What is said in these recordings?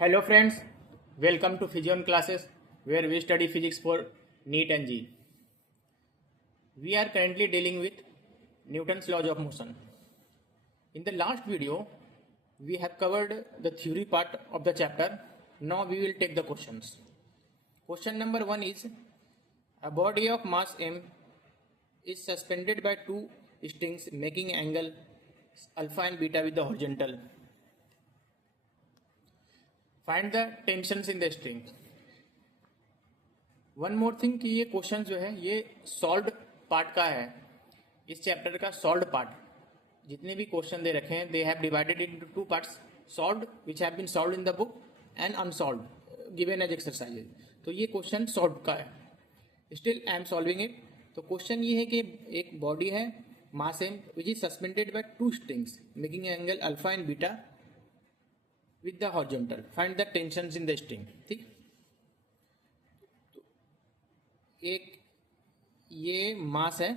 Hello friends, welcome to Physion classes where we study physics for NEET and JEE. We are currently dealing with Newton's laws of motion. In the last video, we have covered the theory part of the chapter. Now we will take the questions. Question number 1 is, a body of mass m is suspended by two strings making angle alpha and beta with the horizontal. Find the tensions in the string. One more thing कि ये question जो है ये solved part का है. इस chapter का solved part जितने भी क्वेश्चन दे रखे हैं they have divided into two parts, solved which have been solved in the book and unsolved given as exercises. तो ये क्वेश्चन सॉल्व का है. Still I am solving it. तो क्वेश्चन ये है कि एक बॉडी है mass M which is suspended by two strings making angle alpha and beta with the horizontal. Find the tensions in the string. ठीक. तो एक ये मास है,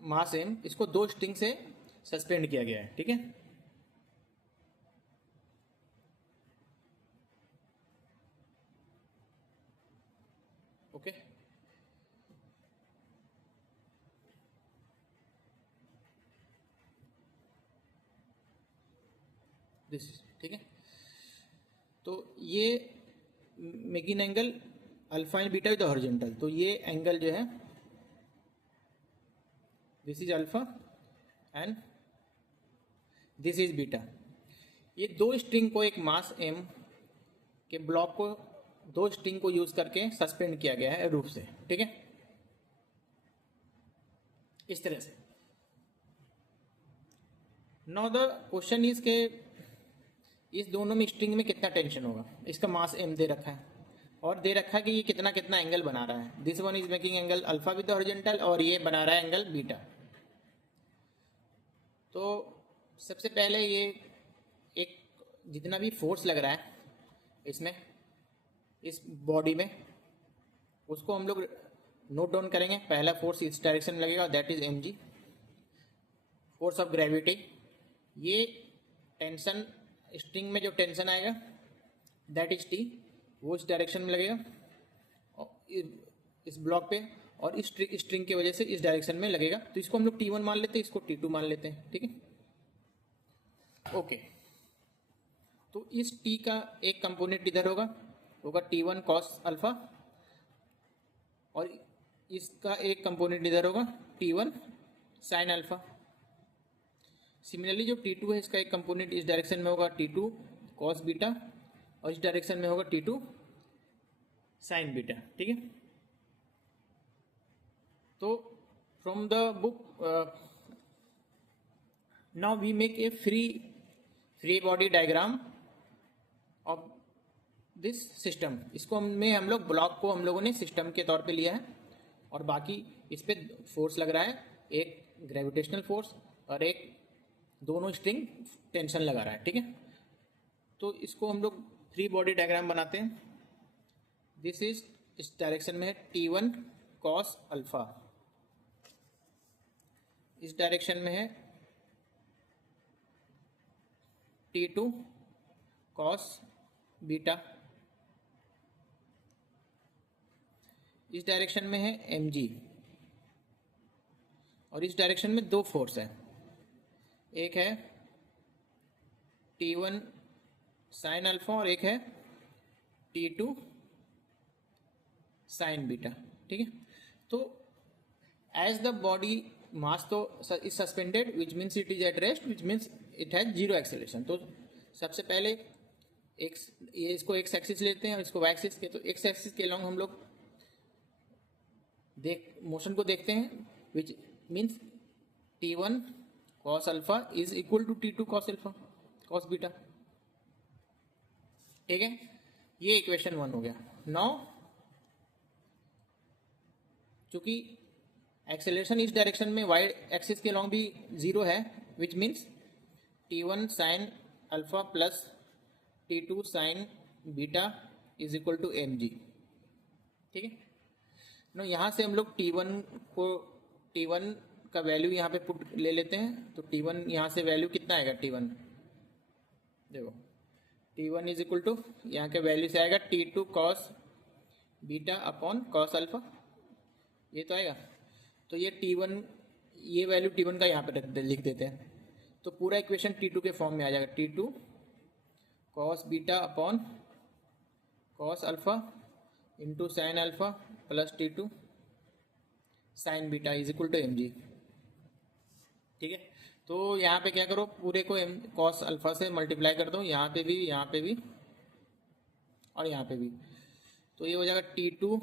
मास एम, इसको दो स्ट्रिंग से सस्पेंड किया गया है. ठीक है. ओके. दिस ठीक है. तो ये making angle alpha and beta with horizontal. तो ये एंगल जो है this is alpha and this is beta. ये दो स्ट्रिंग को एक मास एम के ब्लॉक को दो स्ट्रिंग को यूज करके सस्पेंड किया गया है रूफ से. ठीक है. इस तरह से. नाउ द क्वेश्चन इज के इस दोनों में स्ट्रिंग में कितना टेंशन होगा. इसका मास एम दे रखा है और दे रखा है कि ये कितना कितना एंगल बना रहा है. This one is making angle alpha with horizontal और ये बना रहा है एंगल बीटा. तो सबसे पहले ये एक जितना भी फोर्स लग रहा है इसमें इस बॉडी में उसको हम लोग नोट डाउन करेंगे. पहला फोर्स इस डायरेक्शन में लगेगा, that is m g, force of gravity. ये टेंशन स्ट्रिंग में जो टेंशन आएगा दैट इज टी, वो इस डायरेक्शन में लगेगा इस ब्लॉक पे और इस स्ट्रिंग की वजह से इस डायरेक्शन में लगेगा. तो इसको हम लोग T1 मान लेते हैं, इसको T2 मान लेते हैं. ठीक है. ओके. तो इस T का एक कंपोनेंट इधर होगा T1 cos अल्फा और इसका एक कंपोनेंट इधर होगा T1 sin अल्फा. सिमिलरली जो T2 है इसका एक कंपोनेंट इस डायरेक्शन में होगा T2 cos बीटा और इस डायरेक्शन में होगा T2 sin बीटा. ठीक है. तो from the book now we make a free body diagram of this system. इसको में हम लोग ब्लॉक को हम लोगों ने सिस्टम के तौर पे लिया है और बाकी इस पे फोर्स लग रहा है, एक ग्रेविटेशनल फोर्स और एक दोनों स्ट्रिंग टेंशन लगा रहा है. ठीक है. तो इसको हम लोग फ्री बॉडी डायग्राम बनाते हैं. दिस इज इस डायरेक्शन में है T1 cos अल्फा, इस डायरेक्शन में है T2 cos बीटा, इस डायरेक्शन में है mg और इस डायरेक्शन में दो फोर्स है, एक है T1 sin अल्फा और एक है T2 sin बीटा. ठीक है. तो एज द बॉडी मास तो is suspended which means it is at rest which means it has zero acceleration. तो सबसे पहले ये इसको एक्स एक्सिस लेते हैं और इसको वाई एक्सिस के. तो एक्स एक्सिस के लॉन्ग हम लोग मोशन को देखते हैं which means T1 cos alpha is equal to T2 cos alpha cos beta. ठीक है. ये इक्वेशन 1 हो गया. नाउ चूंकि एक्सेलरेशन इस डायरेक्शन में वाई एक्सिस के लॉन्ग भी जीरो है which means T1 sin alpha plus T2 sin beta is equal to mg. ठीक है. नो यहाँ से हम लोग T1 का वैल्यू यहाँ पे पुट ले लेते हैं, तो T1 यहाँ से वैल्यू कितना आएगा, T1 देखो T1 इज इक्वल टू यहाँ के वैल्यू से आएगा T2 cos beta upon cos alpha, ये तो आएगा। तो ये T1, ये वैल्यू T1 का यहाँ पे लिख देते हैं, तो पूरा इक्वेशन T2 के फॉर्म में आ जाएगा, T2 cos beta upon cos alpha into sine alpha plus T2 sine beta is equal to mg। ठीक है, तो यहाँ पे क्या करो, पूरे को कॉस अल्फा से मल्टीप्लाई कर दो, यहाँ पे भी और यहाँ पे भी, तो ये हो जाएगा T2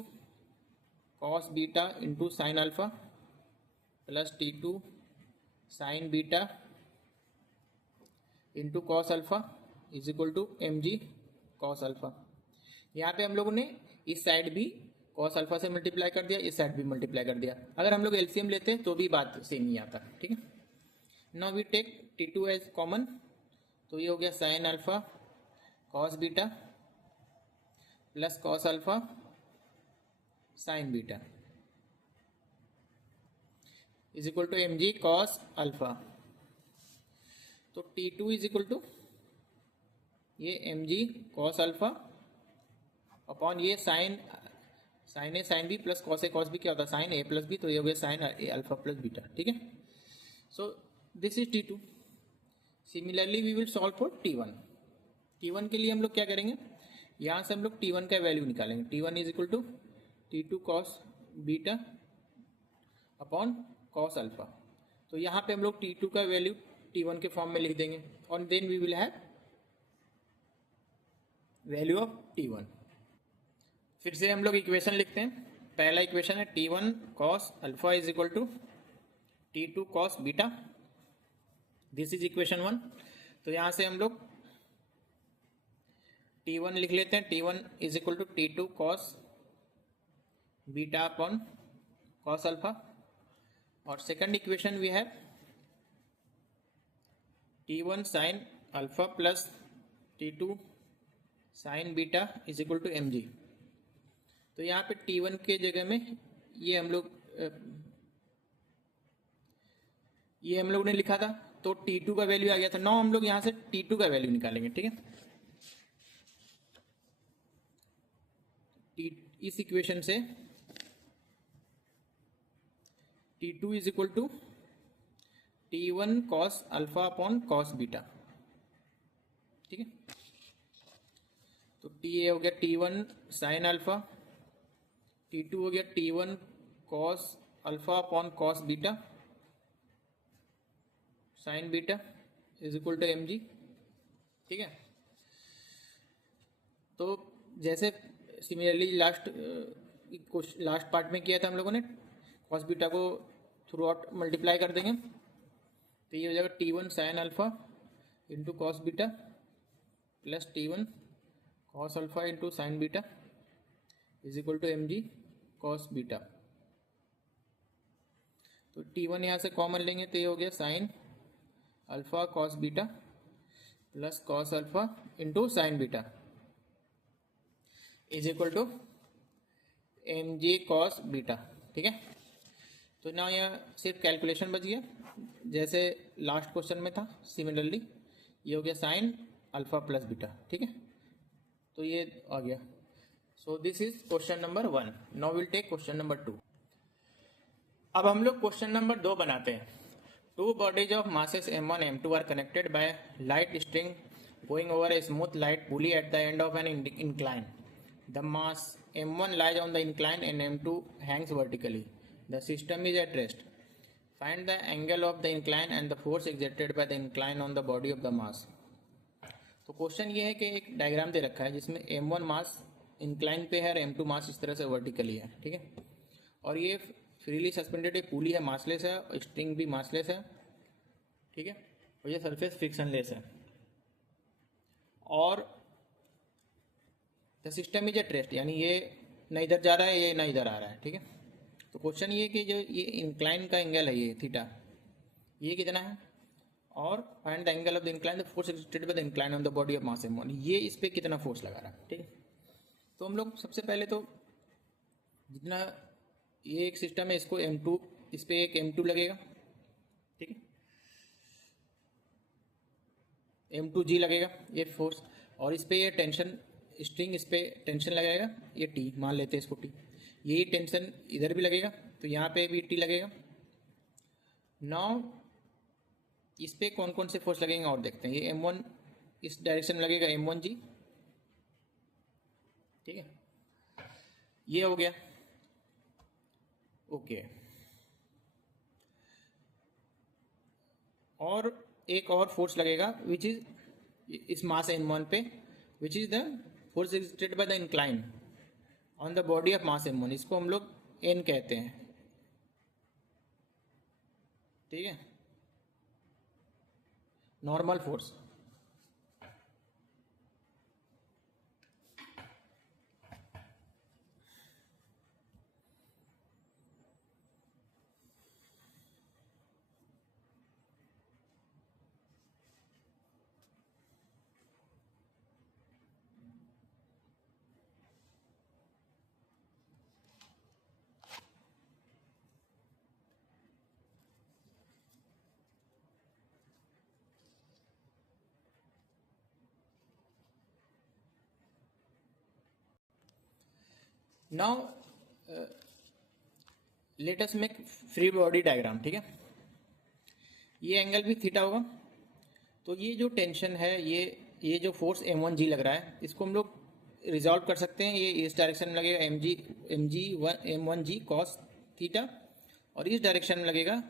cos beta into sine alpha plus T2 sine beta into cos alpha is equal to mg cos alpha. यहाँ पे हम लोगों ने इस साइड भी कॉस अल्फा से मल्टीप्लाई कर दिया, इस साइड भी मल्टीप्लाई कर दिया। अगर हम लोग एलसीएम लेते हैं तो भी बात सेम ही आता। ठीक है, now we take T2 as common, तो ये हो गया sine alpha cos beta plus cos alpha sine beta is equal to mg cos alpha. तो T2 इज इक्वल टू ये mg कॉस अल्फा अपॉन ये sine A sine B plus cos A cos B, क्या होता है sign ए plus B, तो ये हो गया sine A alpha plus beta. ठीक है, so this is T2। Similarly we will solve for T1। T1 के लिए हम लोग क्या करेंगे, यहाँ से हम लोग T1 का वैल्यू निकालेंगे। T1 is equal to T2 cos beta upon cos alpha, तो यहाँ पे हम लोग T2 का वैल्यू T1 के फॉर्म में लिख देंगे और then we will have value of T1। फिर से हम लोग इक्वेशन लिखते हैं। पहला इक्वेशन है T1 cos alpha is equal to T2 cos beta, this is equation 1। तो यहाँ से हम लोग T1 लिख लेते हैं, T1 is equal to T2 cos beta upon cos alpha. और second equation we have T1 sine alpha plus T2 sine beta is equal to mg। तो यहाँ पे T1 के जगह में ये हम लोग ने लिखा था, तो T2 का वैल्यू आ गया था। नाउ हम लोग यहाँ से T2 का वैल्यू निकालेंगे। ठीक है, इस इक्वेशन से T2 is equal to T1 cos alpha upon cos beta. ठीक है, तो T हो गया T1 साइन अल्फा, T2 हो गया T1 cos alpha upon cos beta sine beta is equal to mg। ठीक है, तो जैसे सिमिलरली लास्ट पार्ट में किया था हम लोगों ने, कॉस बीटा को थ्रू आउट मल्टीप्लाई कर देंगे, तो ये हो जाएगा T1 sine alpha into cos beta plus T1 cos alpha into sine beta is equal to mg cos beta. तो T1 यहाँ से कॉमन लेंगे, तो ये हो गया sine alpha cos beta plus cos alpha into sine beta is equal to mg cos beta. ठीक है, तो ना यहाँ सिर्फ कैलकुलेशन बच गया, जैसे लास्ट क्वेश्चन में था सिमिलरली, ये हो गया साइन अल्फा प्लस बीटा। ठीक है, तो ये आ गया। So this is question number 1। Now will take question number 2। अब हम लोग क्वेश्चन नंबर 2 बनाते हैं। Two bodies of masses m1 m2 are connected by light string going over a smooth light pulley at the end of an incline. The mass m1 lies on the incline and m2 hangs vertically. The system is at rest. Find the angle of the incline and the force exerted by the incline on the body of the mass. तो question ये है कि एक diagram दे रखा है जिसमें m1 मास incline पे है और m2 मास इस तरह से वर्टिकली है। ठीक है, और ये फ्रीली सस्पेंडेड एक पुली है, मासलेस है, और स्ट्रिंग भी मासलेस है। ठीक है, और ये सरफेस फ्रिक्शनलेस है, और the system is at rest, यानी ये न इधर जा रहा है, ये न इधर आ रहा है। ठीक है, तो क्वेश्चन ये कि जो ये इंक्लाइन का एंगल है, ये थीटा, ये कितना है, और find the angle of the incline, the force exerted by the incline on the body of mass m1, ये इस पे कितना फोर्स लगा रहा है। ठीक है, तो हम लोग सबसे पहले तो जितना ये एक सिस्टम है, इसको m2, इस पे एक m2 लगेगा, ठीक है। M2G लगेगा ये फोर्स, और इस पे ये टेंशन स्ट्रिंग, इस पे टेंशन लगाएगा ये T, मान लेते हैं इसको T। यही टेंशन इधर भी लगेगा तो यहाँ पे भी T लगेगा। नाउ इस पे कौन कौन से फोर्स लगेंगे और देखते हैं। ये M1 इस डायरेक्शन में लगेगा M1G, ठीक है, ये हो गया ओके। और एक और फोर्स लगेगा विच इज इस मास M1 पे, which is the force exerted by the incline on the body of mass M1, इसको हम लोग N कहते हैं, ठीक है, normal force. Now let us make free body diagram, ठीक है। ये एंगल भी थीटा होगा, तो ये जो टेंशन है, ये जो फोर्स M1G लग रहा है, इसको हम लोग रिजॉल्व कर सकते हैं। ये इस डायरेक्शन में लगेगा M1G कॉस थीटा, और इस डायरेक्शन में लगेगा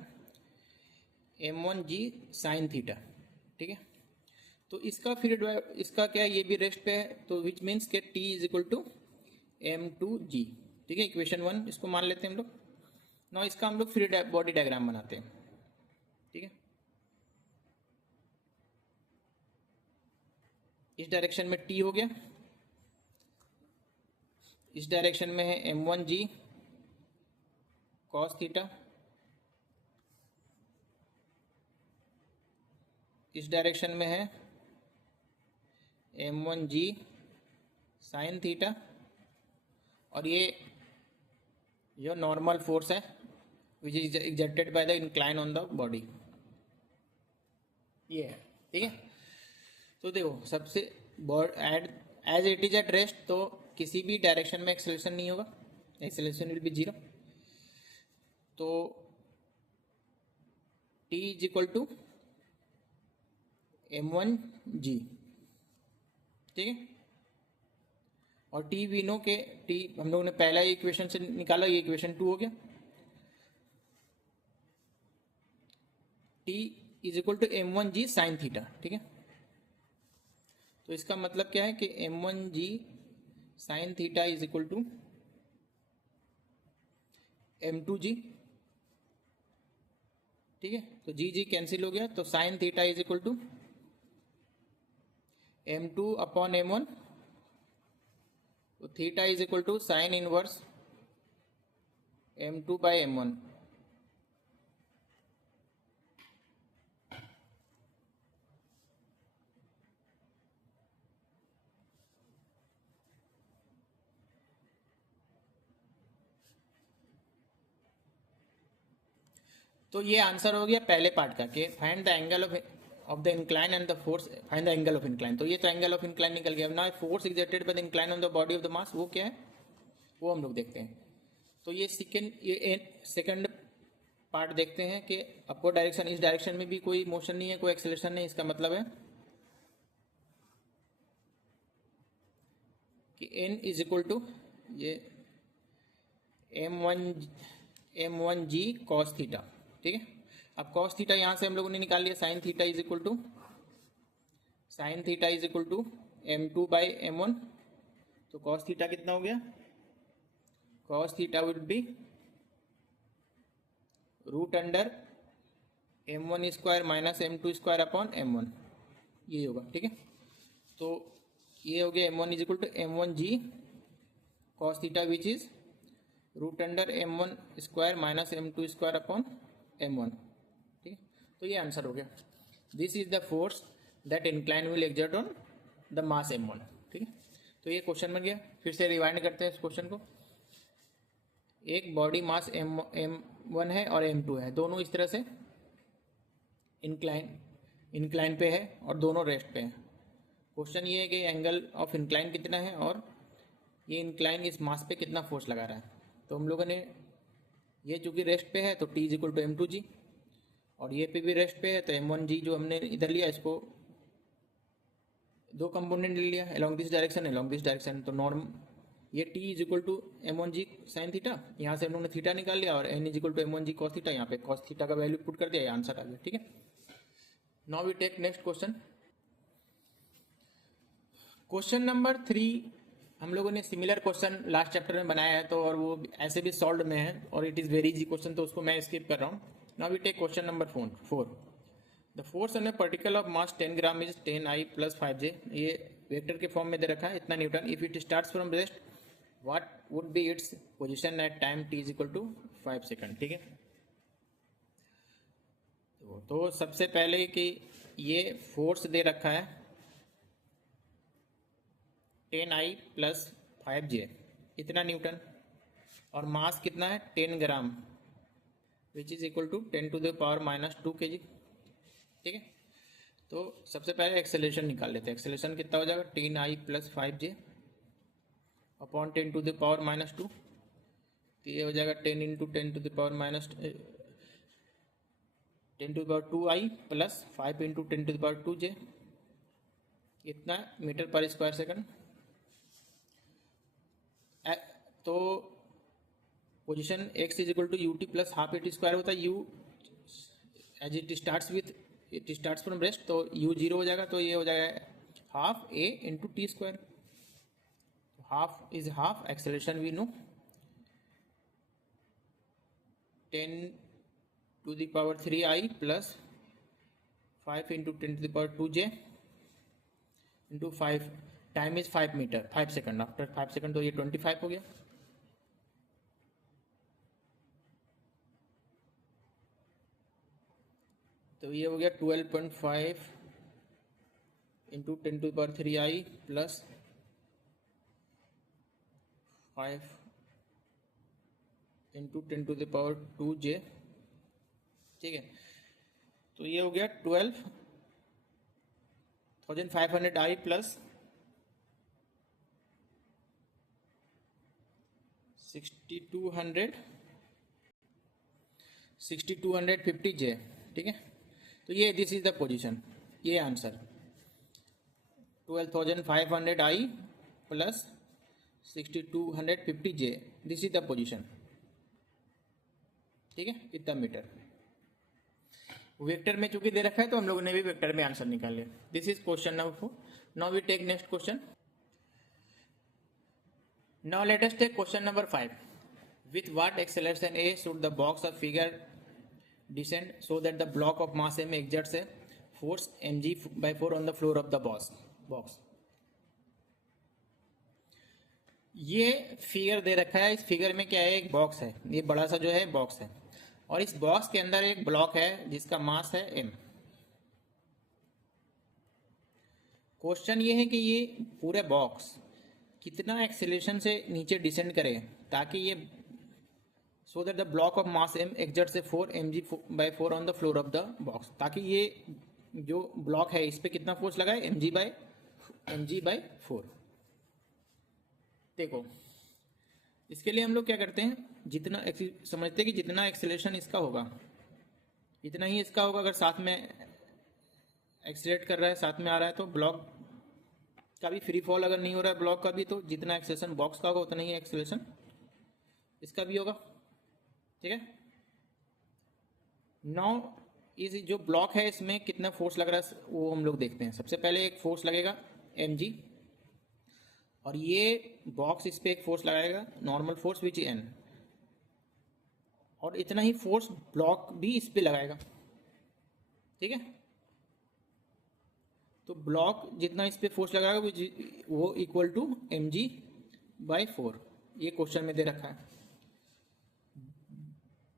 M1G साइन थीटा, ठीक है। तो इसका फिर इसका क्या है, ये भी रेस्ट पे है, तो विच मीन्स के T is equal to M2G, ठीक है, इक्वेशन 1 इसको मान लेते हैं हम लोग। ना इसका हम लोग फ्री बॉडी डायग्राम बनाते हैं, ठीक है। इस डायरेक्शन में T हो गया, इस डायरेक्शन में है M1G कॉस थीटा, इस डायरेक्शन में है M1G साइन थीटा, और ये जो नॉर्मल फोर्स है which is exerted by the incline on the body, ये है, ठीक है। तो देखो सबसे एड as it is at rest, तो किसी भी डायरेक्शन में एक्सेलरेशन नहीं होगा, एक्सेलरेशन विल बी 0। तो T is equal to M1G, ठीक है। और T वी नो के T हम लोगों ने पहला इक्वेशन से निकाला, ये इक्वेशन 2 हो गया। T is equal to M1G sine theta, ठीक है। तो इसका मतलब क्या है कि M1G sine theta is equal to M2G, ठीक है। तो G कैंसिल हो गया, तो sine theta is equal to M2 upon M1, तो theta is equal to sine inverse M2 by M1। तो ये आंसर हो गया पहले पार्ट का, कि find the angle of the incline and the force, find the angle of incline. तो ये तो एंगल ऑफ इंक्लाइन निकल गया। ना force exerted by the incline on the body of the मास, वो क्या है वो हम लोग देखते हैं। तो ये सेकंड पार्ट देखते हैं कि अपवर्ड डायरेक्शन, इस डायरेक्शन में भी कोई मोशन नहीं है, कोई एक्सेलरेशन नहीं, इसका मतलब है कि n इज इक्वल टू ये M1G कॉस थीटा, ठीक है। अब कॉस थीटा यहां से हम लोगों ने निकाल लिया, sine theta is equal to M2 by M1। तो कॉस थीटा कितना हो गया, cos theta will be root under M1 square minus M2 square upon M1, ये होगा, ठीक है। तो ये हो गया M1 is equal to M1G cos theta which is root under M1 square minus M2 square upon M1, ठीक है। तो ये आंसर हो गया। This is the force that incline will exert on the mass M1, ठीक है। तो ये क्वेश्चन बन गया। फिर से रिवाइंड करते हैं इस क्वेश्चन को। एक बॉडी मास M1 है और M2 है, दोनों इस तरह से इंक्लाइन पे है और दोनों रेस्ट पे हैं। क्वेश्चन ये है कि एंगल ऑफ इंक्लाइन कितना है और ये इंक्लाइन इस मास पे कितना फोर्स लगा रहा है। तो हम लोगों ने ये चूँकि रेस्ट पे है तो T is equal to m2g, और ये पे भी रेस्ट पे है तो m1g जो हमने इधर लिया इसको दो कंपोनेंट ले लिया, अलॉन्ग दिस डायरेक्शन। तो नॉर्म ये T is equal to m1g sine theta, यहाँ से हम लोगों ने थीटा निकाल लिया, और n is equal to m1g cos theta, यहाँ पे कॉस थीटा का वैल्यू पुट कर दिया, ये आंसर आ गया। ठीक है, now we take next question. Question number 3 हम लोगों ने सिमिलर क्वेश्चन लास्ट चैप्टर में बनाया है, तो और वो ऐसे भी सॉल्व में है और it is very easy question, तो उसको मैं स्किप कर रहा हूँ। Now we take question number 4। The force on a particle of mass 10 gram is 10I + 5j। ये वेक्टर के फॉर्म में दे रखा है, इतना newton. If it starts from rest what would be its position at time t is equal to 5 second. ठीक है, तो सबसे पहले कि ये फोर्स दे रखा है 10I + 5j, इतना न्यूटन, और मास कितना है 10 ग्राम, which is equal to 10⁻⁻2 kg। ठीक है, तो सबसे पहले एक्सेलरेशन निकाल लेते हैं। एक्सेलरेशन कितना हो जाएगा 10I + 5j अपॉन 10⁻⁻2, तो ये हो जाएगा 10 × 10⁻2I + 5 × 10⁻2j, इतना मीटर पर स्क्वायर सेकंड। तो position x is equal to ut + half at square होता है। u as it starts from rest, तो u 0 हो जाएगा, तो ये हो जाएगा half a × t square. Half is half, acceleration we know 10⁻³ + 5 × 10⁻2j × 5, time is 5 metre 5 second, after 5 second तो ये 25 हो गया। तो ये हो गया 12.5 × 10⁻³ + 5 × 10⁻2j। ठीक है, तो ये हो गया 12,500I + 6250J। ठीक है, तो ये दिस इज द पोजीशन, ये answer 12,500I + 6250J, this is the position. ठीक है, इतना मीटर। वेक्टर में चूंकि दे रखा है तो हम लोगों ने भी वेक्टर में आंसर निकाल लिया। This is question number 4। Now we take next question. Now let us take question number 5। With what acceleration a should the box of figure descend so that the block of mass m exerts a force mg/4 on the floor of the box? ये figure दे रखा है। इस figure में क्या है, एक box है, ये बड़ा सा जो है बॉक्स है, और इस बॉक्स के अंदर एक ब्लॉक है जिसका मास है m। क्वेश्चन ये है कि ये पूरे बॉक्स कितना एक्सेलरेशन से नीचे डिसेंड करे ताकि ये so that the block of mass m exerts a 4 mg/4 on the floor of the box, ताकि ये जो ब्लॉक है इस पे कितना फोर्स लगाए mg/4। देखो, इसके लिए हम लोग क्या करते हैं, जितना समझते हैं कि जितना एक्सेलरेशन इसका होगा इतना ही इसका होगा। अगर साथ में एक्सेलरेट कर रहा है, साथ में आ रहा है, तो ब्लॉक का भी फ्री फॉल अगर नहीं हो रहा है ब्लॉक का भी, तो जितना एक्सेलरेशन बॉक्स का होगा उतना ही एक्सेलरेशन इसका भी होगा। ठीक है, नाउ इस जो ब्लॉक है इसमें कितना फोर्स लग रहा है वो हम लोग देखते हैं। सबसे पहले एक फोर्स लगेगा mg, और ये बॉक्स इस पे एक फोर्स लगाएगा नॉर्मल फोर्स विच n, और इतना ही फोर्स ब्लॉक भी इस पे लगाएगा। ठीक है, तो ब्लॉक जितना इस पे फोर्स लगाएगा वो इक्वल टू mg/4, ये क्वेश्चन में दे रखा है।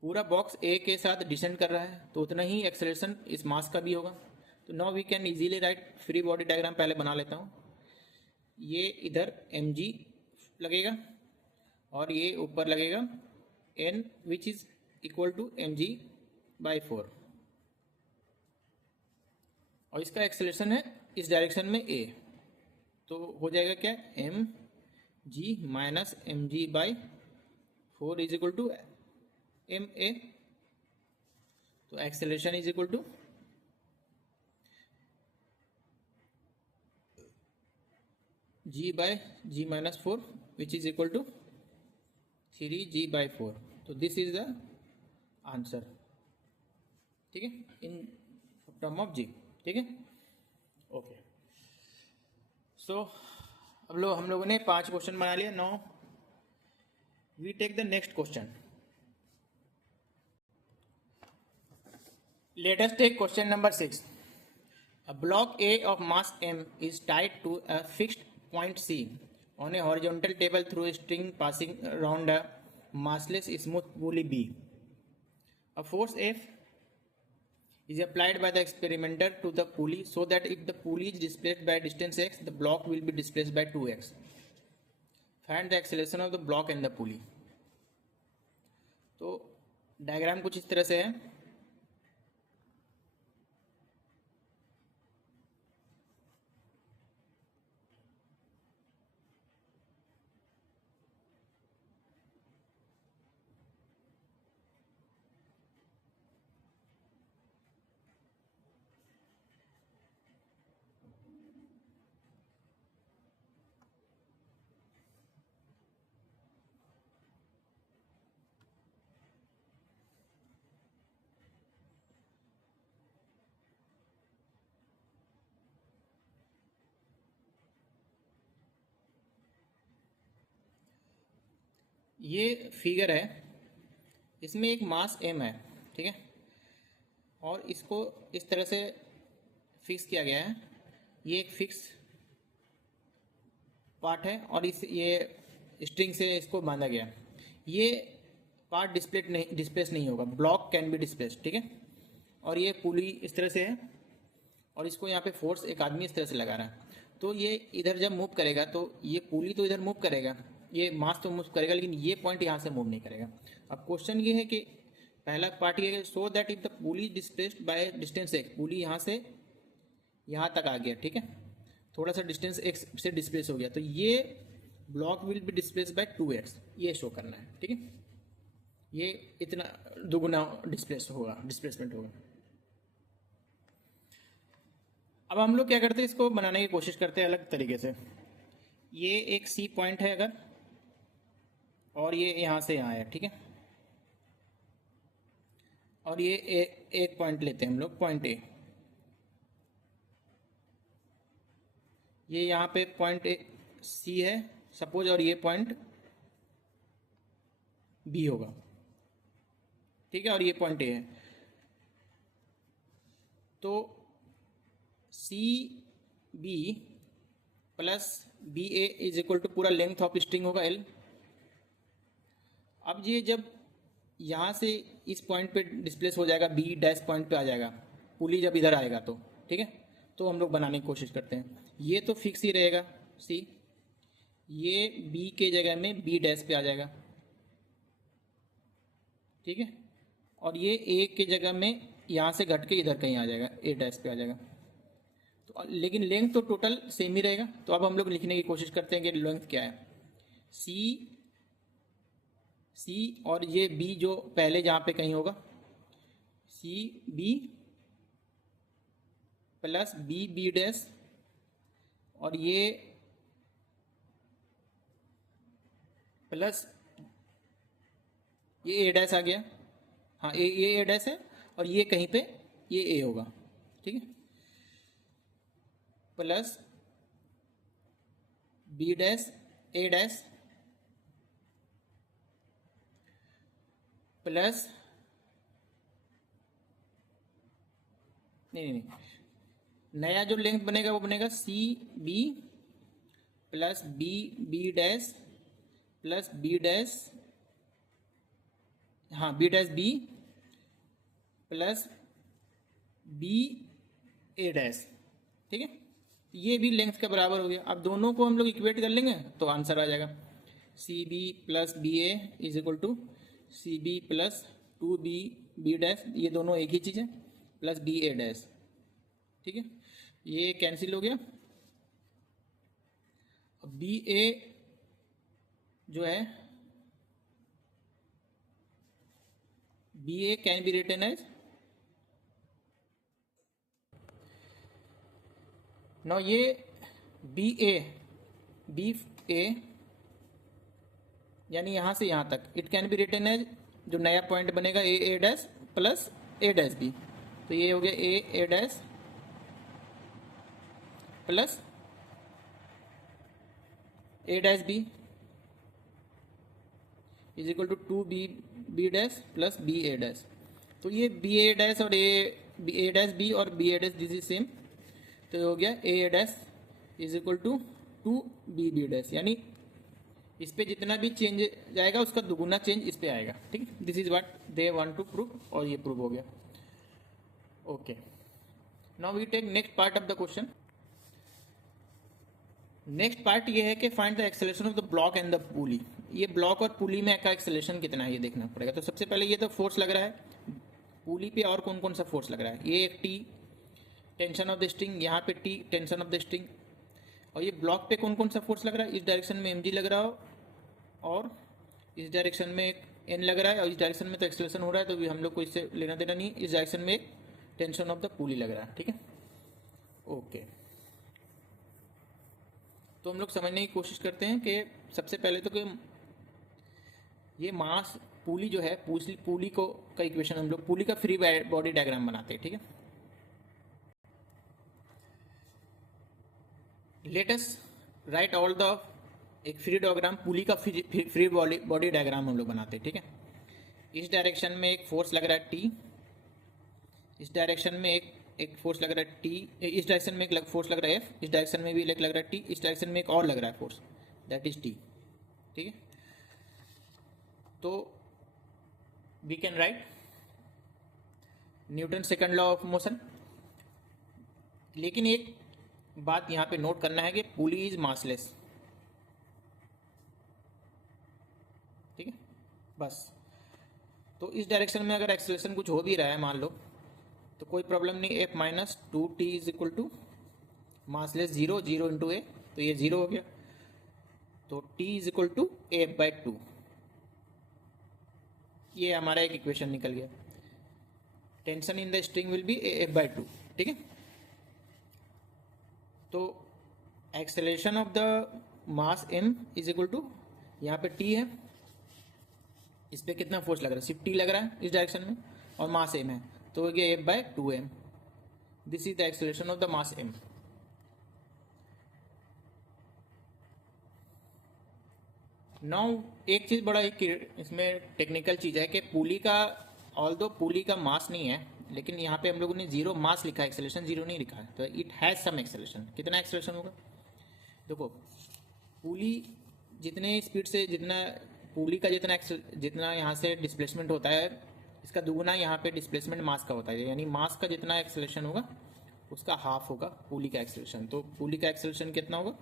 पूरा बॉक्स ए के साथ डिसेंड कर रहा है तो उतना ही एक्सेलरेशन इस मास का भी होगा। तो now we can easily write free body diagram. पहले बना लेता हूँ। ये इधर mg लगेगा और ये ऊपर लगेगा n which is equal to mg/4। और इसका एक्सेलरेशन है इस डायरेक्शन में ए, तो हो जाएगा क्या, M G minus M G by 4 is equal to M A. तो acceleration is equal to G by G minus 4 which is equal to 3g/4। तो दिस इज द आंसर, ठीक है, इन टर्म ऑफ जी, ठीक है, okay. सो अब हम लोगों ने 5 क्वेश्चन बना लिया। Now we take the next question. Let us take question number 6. A block A of mass M is tied to a fixed point C on a horizontal table through a string passing around a massless smooth pulley B. A force F is applied by the experimenter to the pulley so that if the pulley is displaced by distance x, the block will be displaced by 2x. Find the acceleration of the block and the pulley. तो diagram कुछ इस तरह से है। ये figure है, इसमें एक मास m है, ठीक है, और इसको इस तरह से फिक्स किया गया है। ये एक फिक्स पार्ट है और इस ये स्ट्रिंग से इसको बांधा गया है। ये पार्ट डिस्प्लेस नहीं होगा, ब्लॉक कैन बी डिस्प्लेस, ठीक है। और ये पुली इस तरह से है और इसको यहाँ पे फोर्स एक आदमी इस तरह से लगा रहा है। तो ये इधर जब मूव करेगा तो ये पुली तो इधर मूव करेगा, ये मास तो मूव करेगा, लेकिन ये पॉइंट यहाँ से मूव नहीं करेगा। अब क्वेश्चन ये है कि पहला पार्ट ये है, so that if the pulley displaced by distance X, pulley यहाँ से यहाँ तक आ गया, ठीक है, थोड़ा सा डिस्टेंस एक्स से डिस्प्लेस हो गया, तो ये block will be displace bye 2x, ये शो करना है, ठीक है। ये इतना दुगुना डिस्प्लेसमेंट होगा। अब हम लोग क्या करते हैं, इसको बनाने की कोशिश करते हैं अलग तरीके से। ये एक सी पॉइंट है अगर, और ये यहाँ से यहाँ है, ठीक है, और ये एक पॉइंट लेते हैं हम लोग, पॉइंट ए। ये यहाँ पे पॉइंट सी है सपोज, और ये पॉइंट बी होगा, ठीक है, और ये पॉइंट ए है। तो C B plus B A is equal to पूरा लेंथ ऑफ स्ट्रिंग होगा एल। अब ये जब यहाँ से इस पॉइंट पे डिस्प्लेस हो जाएगा, बी डैश पॉइंट पे आ जाएगा, पुली जब इधर आएगा तो, ठीक है, तो हम लोग बनाने की कोशिश करते हैं। ये तो फिक्स ही रहेगा सी, ये बी के जगह में बी डैश पे आ जाएगा, ठीक है, और ये ए के जगह में यहाँ से घट के इधर कहीं आ जाएगा, ए डैश पे आ जाएगा। तो लेकिन लेंथ तो टोटल सेम ही रहेगा। तो अब हम लोग लिखने की कोशिश करते हैं कि लेंथ क्या है, सी और ये बी जो पहले जहाँ पे कहीं होगा, C B plus B B dash, और ये प्लस ये ए डैश आ गया, हाँ ये ए डैश है, और ये कहीं पे ये ए होगा, ठीक है, plus B dash A dash plus नहीं, नया जो लेंथ बनेगा वो बनेगा C B plus B B dash plus B dash, हाँ B dash B plus B A dash, ठीक है। ये भी लेंथ के बराबर हो गया। अब दोनों को हम लोग इक्वेट कर लेंगे तो आंसर आ जाएगा, C B plus B A is equal to C B plus 2b B dash, ये दोनों एक ही चीज़ है, प्लस बी ए डैश, ठीक है। ये कैंसिल हो गया। बी ए जो है B A can be written as, now ये बी ए यानी यहां से यहां तक it can be written as, जो नया पॉइंट बनेगा A dash plus A dash B, तो ये हो गया A dash plus A dash B is equal to 2 B dash plus B A dash. तो ये बी ए डैश और ए डैश बी और B A dash this is same, तो ये हो गया A dash is equal to 2 B dash, यानी इस पे जितना भी चेंज जाएगा उसका दुगुना चेंज इस पे आएगा। ठीक है, this is what they want to prove, और ये प्रूव हो गया। Okay, now we take next part of the question. Next part ये है कि find the acceleration of the block and the pulley. ये ब्लॉक और पुली में का एक्सेलरेशन कितना है ये देखना पड़ेगा। तो सबसे पहले ये तो फोर्स लग रहा है पुली पे, और कौन कौन सा फोर्स लग रहा है, ये एक T tension of the string, यहाँ पे T tension of the string, और ये ब्लॉक पे कौन कौन सा फोर्स लग रहा है, इस डायरेक्शन में mg लग रहा हो, और इस डायरेक्शन में एक n लग रहा है, और इस डायरेक्शन में तो एक्सेलरेशन हो रहा है, तो भी हम लोग को इससे लेना देना नहीं। इस डायरेक्शन में एक टेंशन ऑफ द पुली लग रहा है। ठीक है, ओके, तो हम लोग समझने की कोशिश करते हैं कि सबसे पहले तो कि ये मास पुली जो है, पुली को का इक्वेशन हम लोग पुली का फ्री बॉडी डायग्राम बनाते हैं। ठीक है, let us right all the एक फ्री डायग्राम, पुली का फ्री बॉडी डायग्राम हम लोग बनाते हैं। ठीक है, इस डायरेक्शन में एक फोर्स लग रहा है टी, इस डायरेक्शन में एक फोर्स लग रहा है टी, इस डायरेक्शन में एक फोर्स लग रहा है एफ, इस डायरेक्शन में भी एक लग रहा है टी, इस डायरेक्शन में एक और लग रहा है फोर्स दैट इज टी। ठीक है, तो we can write Newton second law of motion. लेकिन एक बात यहां पे नोट करना है कि पुली इज मासलेस। ठीक है, बस। तो इस डायरेक्शन में अगर एक्सेलरेशन कुछ हो भी रहा है मान लो, तो कोई प्रॉब्लम नहीं, F minus 2t is equal to massless 0 into A, तो ये 0 हो गया, तो t is equal to F by 2, ये हमारा एक इक्वेशन निकल गया। Tension in the string will be F by 2। ठीक है, तो acceleration of the mass m is equal to, यहाँ पे t है, इस पे कितना फोर्स लग रहा है, सिर्फ t लग रहा है इस डायरेक्शन में, और मास m है, तो हो गया f by 2m। This is the acceleration of the mass m। नाउ एक चीज बड़ा इसमें टेक्निकल चीज है कि पुली का, ऑल्दो पुली का मास नहीं है, लेकिन यहाँ पे हम लोगों ने 0 मास लिखा है, एक्सेलरेशन 0 नहीं लिखा है, तो इट हैज सम एक्सेलरेशन। कितना एक्सेलरेशन होगा, देखो पुली जितने स्पीड से, जितना पुली का जितना यहाँ से डिस्प्लेसमेंट होता है, इसका दुगुना यहाँ पे डिस्प्लेसमेंट मास का होता है, यानी मास का जितना एक्सेलरेशन होगा उसका हाफ होगा पुली का एक्सेलरेशन। तो पुली का एक्सेलरेशन कितना होगा,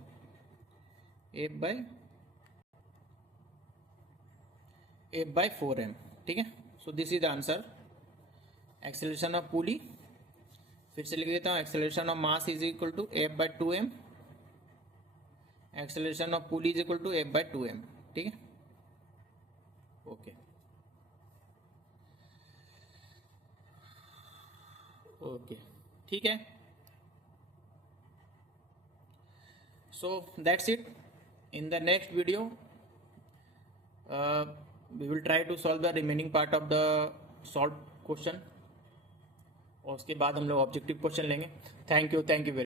f by 4m। ठीक है, so this is the answer. Acceleration of pulley, फिर से लिख देता हूँ, acceleration of mass is equal to f by 2m, acceleration of pulley is equal to f by 2m। ठीक है, ओके ओके, ठीक है, so that's it. In the next video we will try to solve the remaining part of the solved question, और उसके बाद हम लोग objective question लेंगे। Thank you very